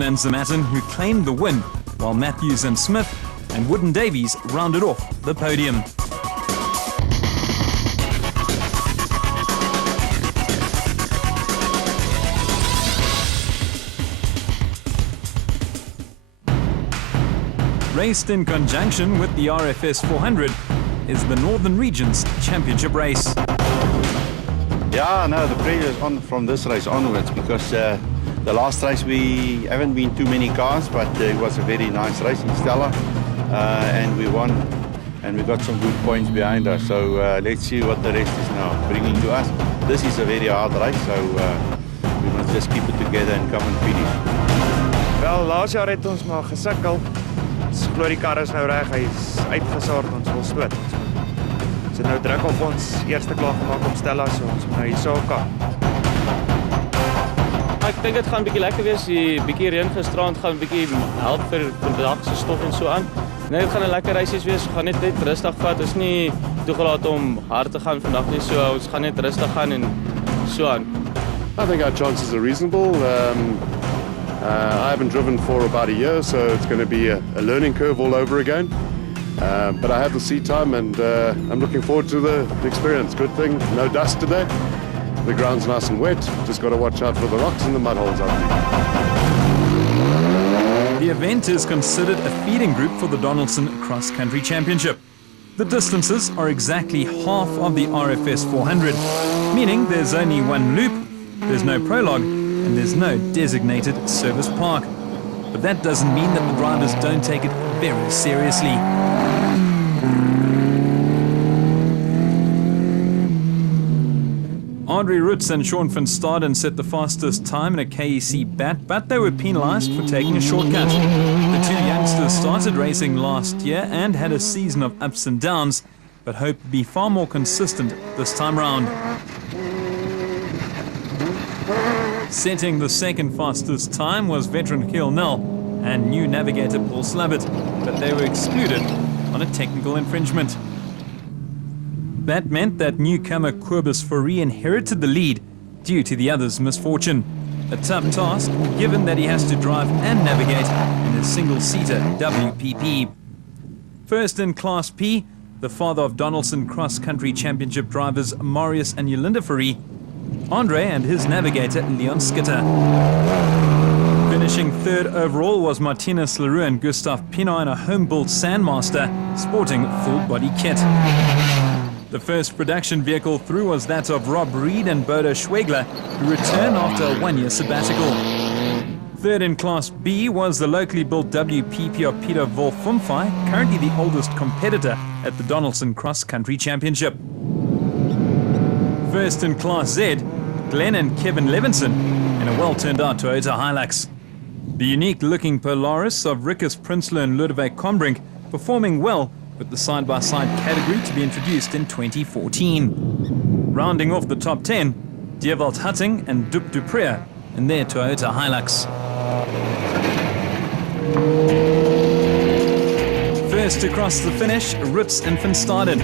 and Zamatin who claimed the win, while Matthews and Smith and Wood and Davies rounded off the podium. Raced in conjunction with the RFS 400 is the Northern Region's championship race. Yeah, no, the pressure is on from this race onwards because the last race we haven't been too many cars, but it was a very nice race in Stella, and we won, and we got some good points behind us. So let's see what the rest is now bringing to us. This is a very hard race, so we must just keep it together and come and finish. Wel, laas jaar het ons maar gesukkel. Ons glo die kar is nou reg, hy's uitgesort, ons wil stoot. Ons het nou druk op ons eerste klaar gemaak op Stella, so ons moet nou hierso kan. Ek dink dit gaan 'n bietjie lekker wees. Die bietjie reën gisterand gaan 'n bietjie help vir vandag se stof en so aan. Nee, dit gaan 'n lekker reisies wees. Ons gaan net rustig vat. Ons is nie toegelaat om hard te gaan vandag nie, so ons gaan net rustig gaan en so aan. I think our chances are reasonable. I haven't driven for about a year, so it's going to be a learning curve all over again. But I have the seat time, and I'm looking forward to the experience. Good thing, no dust today. The ground's nice and wet. Just got to watch out for the rocks and the mud holes out there. The event is considered a feeding group for the Donaldson Cross Country Championship. The distances are exactly half of the RFS 400, meaning there's only one loop, there's no prologue, and there's no designated service park. But that doesn't mean that the drivers don't take it very seriously. Andre Roots and Sean van Staden set the fastest time in a KEC bat, but they were penalised for taking a shortcut. The two youngsters started racing last year and had a season of ups and downs, but hope to be far more consistent this time round. Setting the second fastest time was veteran Kiel Nel and new navigator Paul Slabbert, but they were excluded on a technical infringement. That meant that newcomer Cobus Fourie inherited the lead due to the other's misfortune. A tough task, given that he has to drive and navigate in a single-seater WPP. First in Class P, the father of Donaldson Cross Country Championship drivers Marius and Yolinda Fourie, Andre and his navigator Leon Skitter. Finishing third overall was Martinez Leroux and Gustav Pino in a home-built Sandmaster, sporting full-body kit. The first production vehicle through was that of Rob Reed and Bodo Schwegler, who returned after a one-year sabbatical. Third in Class B was the locally built WPP of Peter Wolfumfai, currently the oldest competitor at the Donaldson Cross Country Championship. First in Class Z, Glenn and Kevin Levinson in a well-turned-out Toyota Hilux. The unique-looking Polaris of Rickers Prinsloo and Ludwig Kombrink performing well with the side-by-side category to be introduced in 2014. Rounding off the top 10, Dierwald Hutting and Dup Dupré in their Toyota Hilux. First across the finish, Roots and van Staden,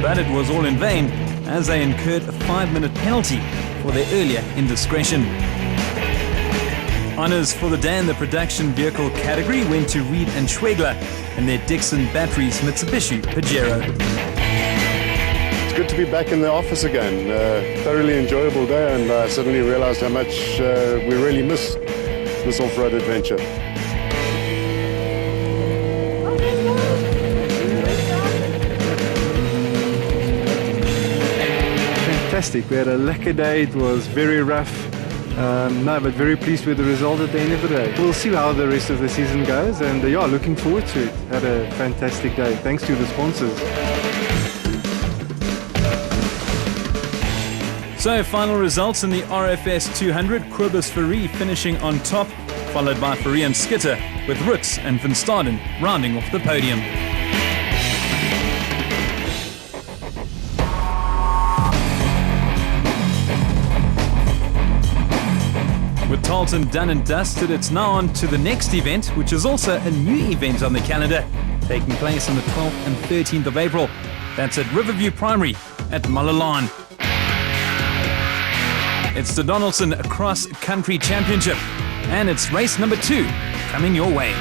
but it was all in vain as they incurred a 5-minute penalty for their earlier indiscretion. Honours for the day in the production vehicle category went to Reed and Schwegler and their Dixon Batteries Mitsubishi Pajero. It's good to be back in the office again. Thoroughly enjoyable day, and I suddenly realised how much we really miss this off-road adventure. Fantastic. We had a lekker day. It was very rough. No, but very pleased with the result at the end of the day. We'll see how the rest of the season goes, and yeah, looking forward to it. Had a fantastic day. Thanks to the sponsors. So, final results in the RFS 200, Cobus Fourie finishing on top, followed by Fourie and Skitter, with Roots and van Staden rounding off the podium. With Tarleton done and dusted, it's now on to the next event, which is also a new event on the calendar, taking place on the 12th and 13th of April. That's at Riverview Primary at Malalaan. It's the Donaldson Cross Country Championship. And it's race number 2 coming your way.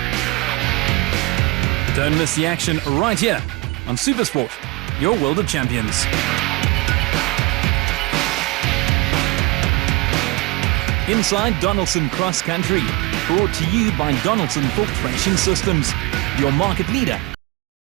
Don't miss the action right here on Supersport, your world of champions. Inside Donaldson Cross Country, brought to you by Donaldson Filtration Systems, your market leader